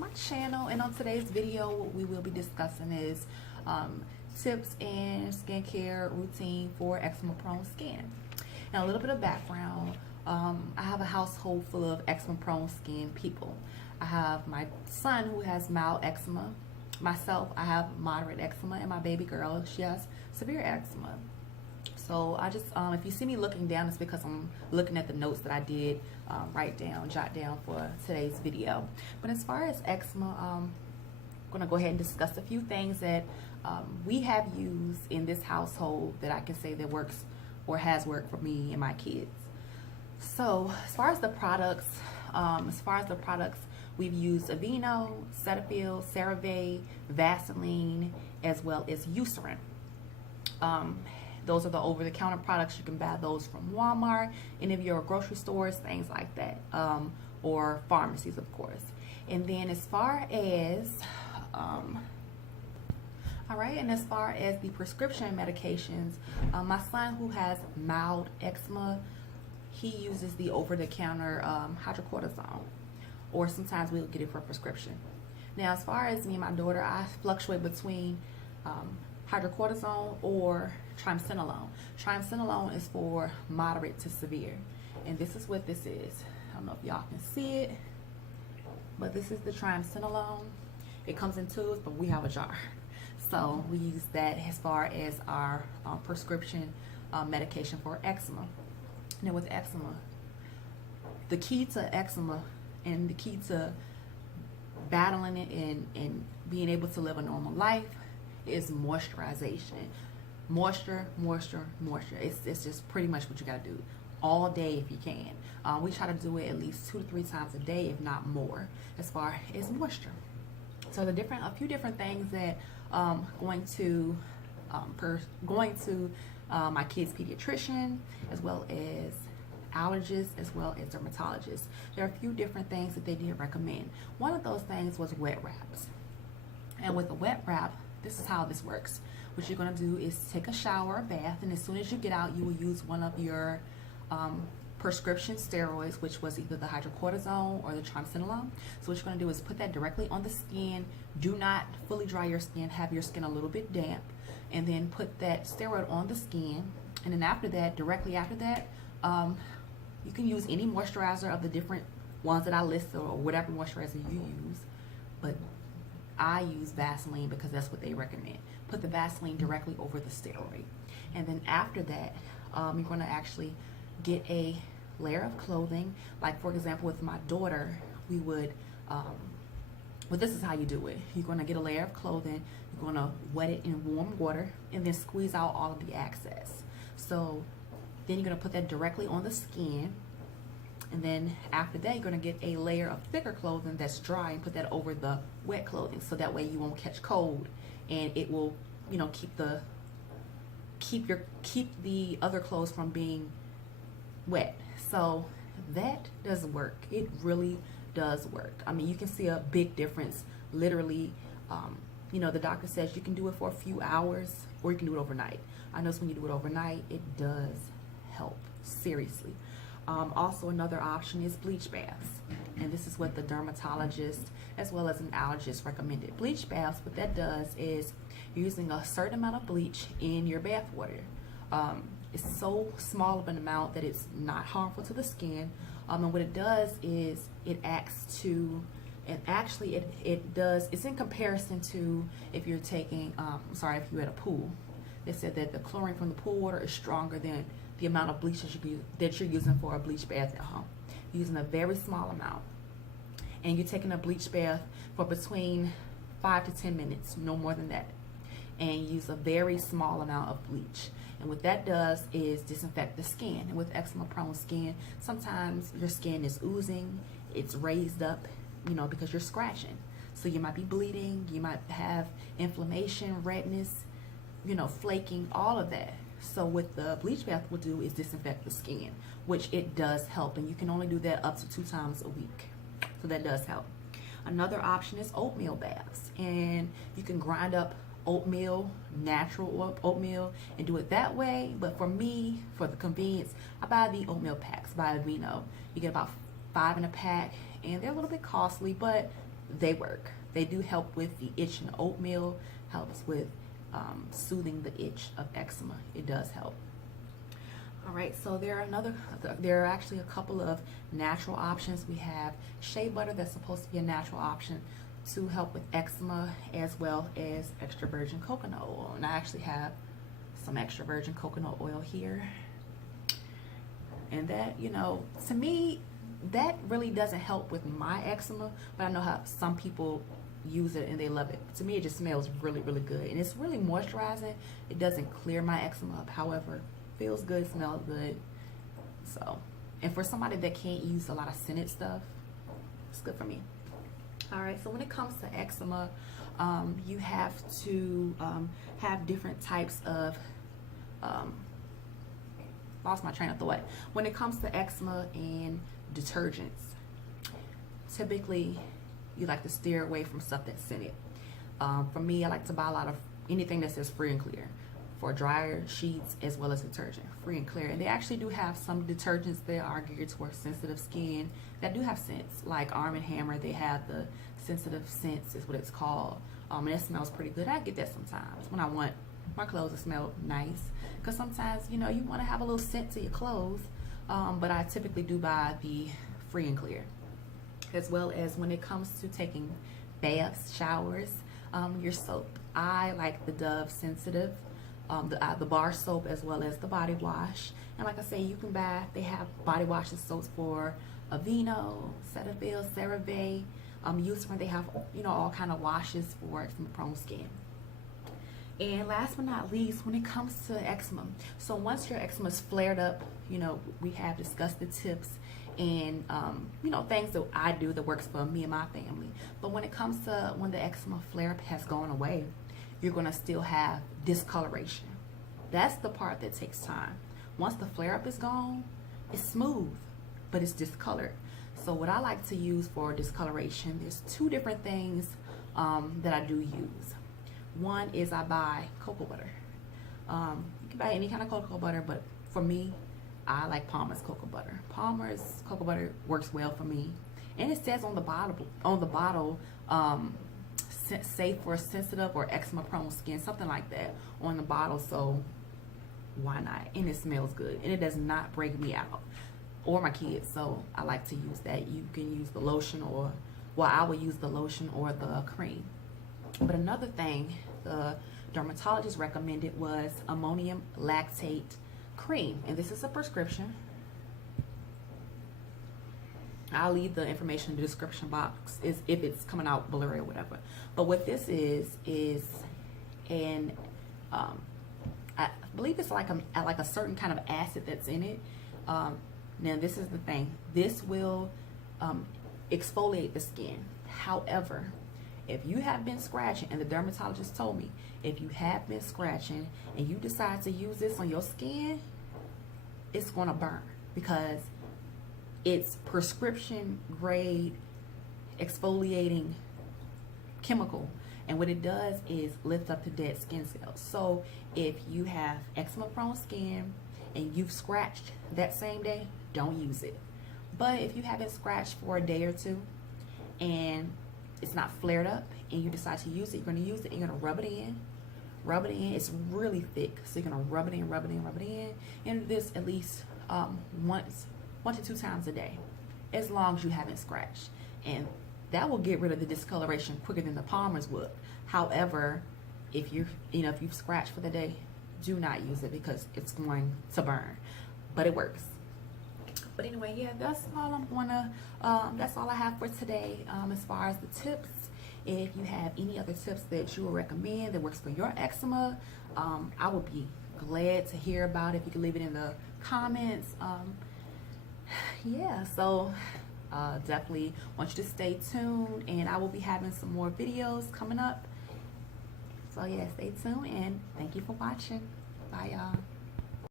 to my channel, and on today's video what we will be discussing is tips and skincare routine for eczema prone skin. Now, a little bit of background. I have a household full of eczema prone skin people. I have my son who has mild eczema, myself I have moderate eczema, and my baby girl, she has severe eczema. So I just, if you see me looking down, it's because I'm looking at the notes that I did jot down for today's video. But as far as eczema, I'm going to go ahead and discuss a few things that we have used in this household that I can say that works or has worked for me and my kids. So as far as the products, we've used Aveeno, Cetaphil, CeraVe, Vaseline, as well as Eucerin. Those are the over-the-counter products. You can buy those from Walmart, any of your grocery stores, things like that, or pharmacies, of course. And then as far as, as far as the prescription medications, my son who has mild eczema, he uses the over-the-counter hydrocortisone, or sometimes we'll get it for prescription. Now, as far as me and my daughter, I fluctuate between hydrocortisone or triamcinolone. Triamcinolone is for moderate to severe, and this is what this is. I don't know if y'all can see it, but this is the triamcinolone. It comes in tubes, but we have a jar, so we use that as far as our prescription medication for eczema. Now, with eczema, the key to eczema and the key to battling it and being able to live a normal life is moisturization. Moisture. It's just pretty much what you got to do all day if you can. We try to do it at least 2 to 3 times a day, if not more, as far as moisture. So a few different things that going to my kid's pediatrician, as well as allergists, as well as dermatologists. There are a few different things that they did recommend. One of those things was wet wraps. And with a wet wrap, this is how this works. What you're going to do is take a shower or bath, and as soon as you get out, you will use one of your prescription steroids, which was either the hydrocortisone or the triamcinolone. So what you're going to do is put that directly on the skin. Do not fully dry your skin. Have your skin a little bit damp, and then put that steroid on the skin. And then after that, directly after that, you can use any moisturizer of the different ones that I listed, or whatever moisturizer you use, but I use Vaseline because that's what they recommend. Put the Vaseline directly over the steroid, and then after that, you're going to actually get a layer of clothing. Like, for example, with my daughter, we would this is how you do it. You're going to get a layer of clothing, you're going to wet it in warm water, and then squeeze out all of the excess. So then you're going to put that directly on the skin, and then after that, you're going to get a layer of thicker clothing that's dry and put that over the wet clothing, so that way you won't catch cold, and it will, keep the other clothes from being wet. So that does work. It really does work. I mean, you can see a big difference. Literally, the doctor says you can do it for a few hours, or you can do it overnight. I know when you do it overnight, it does help, seriously. Also, another option is bleach baths, and this is what the dermatologist as well as an allergist recommended. Bleach baths, what that does is you're using a certain amount of bleach in your bath water. It's so small of an amount that it's not harmful to the skin, and what it does is it does, it's in comparison to if you're taking, if you're at a pool. They said that the chlorine from the pool water is stronger than the amount of bleach that you're using for a bleach bath at home. You're using a very small amount, and you're taking a bleach bath for between 5 to 10 minutes, no more than that, and use a very small amount of bleach. And what that does is disinfect the skin. And with eczema prone skin, sometimes your skin is oozing, it's raised up, because you're scratching. So you might be bleeding, you might have inflammation, redness, flaking, all of that. So what the bleach bath will do is disinfect the skin, which it does help, and you can only do that up to 2 times a week. So that does help. Another option is oatmeal baths, and you can grind up oatmeal, natural oatmeal, and do it that way. But for me, for the convenience, I buy the oatmeal packs by Aveeno. You get about 5 in a pack, and they're a little bit costly, but they work. They do help with the itch, and oatmeal helps with soothing the itch of eczema. It does help. All right, so there are actually a couple of natural options. We have shea butter, that's supposed to be a natural option to help with eczema, as well as extra virgin coconut oil. And I actually have some extra virgin coconut oil here. And that, you know, to me, that really doesn't help with my eczema, but I know how some people use it and they love it. To me, it just smells really, really good. And it's really moisturizing. It doesn't clear my eczema up. However, feels good, smells good. So, and for somebody that can't use a lot of scented stuff, it's good for me. All right, so when it comes to eczema, you have to have different types of, lost my train of thought. When it comes to eczema and detergents, typically you like to steer away from stuff that's scented. For me, I like to buy a lot of anything that says free and clear for dryer, sheets, as well as detergent. Free and clear. And they actually do have some detergents that are geared towards sensitive skin that do have scents, like Arm & Hammer. They have the sensitive scents is what it's called. And it smells pretty good. I get that sometimes when I want my clothes to smell nice, because sometimes, you know, you want to have a little scent to your clothes. But I typically do buy the free and clear. As well as when it comes to taking baths, showers, your soap. I like the Dove Sensitive, the bar soap, as well as the body wash. And like I say, you can buy, they have body wash and soaps for Aveeno, Cetaphil, CeraVe, Eucerin. They have, you know, all kind of washes for eczema-prone skin. And last but not least, when it comes to eczema, so once your eczema is flared up, you know, we have discussed the tips and, you know, things that I do that works for me and my family. But when it comes to when the eczema flare-up has gone away, you're going to still have discoloration. That's the part that takes time. Once the flare-up is gone, it's smooth, but it's discolored. So what I like to use for discoloration, there's two different things that I do use. One is I buy cocoa butter. You can buy any kind of cocoa butter, but for me, I like Palmer's cocoa butter. Palmer's cocoa butter works well for me, and it says on the bottle, safe for sensitive or eczema-prone skin, something like that on the bottle. So why not? And it smells good, and it does not break me out or my kids. So I like to use that. You can use the lotion, or well, I would use the lotion or the cream. But another thing the dermatologist recommended was ammonium lactate cream, and this is a prescription. I'll leave the information in the description box if it's coming out blurry or whatever. But what this is an I believe it's like a certain kind of acid that's in it. Now this is the thing. This will exfoliate the skin. However, if you have been scratching, and the dermatologist told me, if you have been scratching and you decide to use this on your skin, it's going to burn, because it's prescription grade exfoliating chemical. And what it does is lift up the dead skin cells. So if you have eczema-prone skin and you've scratched that same day, don't use it. But if you haven't scratched for a day or two and it's not flared up and you decide to use it, you're going to use it, you're going to rub it in. It's really thick, so you're going to rub it in, and do this at least one to two times a day, as long as you haven't scratched. And that will get rid of the discoloration quicker than the Palmer's would. However, if you've scratched for the day, do not use it, because it's going to burn. But it works. But anyway, yeah, that's all that's all I have for today. As far as the tips, if you have any other tips that you would recommend that works for your eczema, I would be glad to hear about it. If you can leave it in the comments. Yeah, so definitely want you to stay tuned, and I will be having some more videos coming up. So yeah, stay tuned, and thank you for watching. Bye, y'all.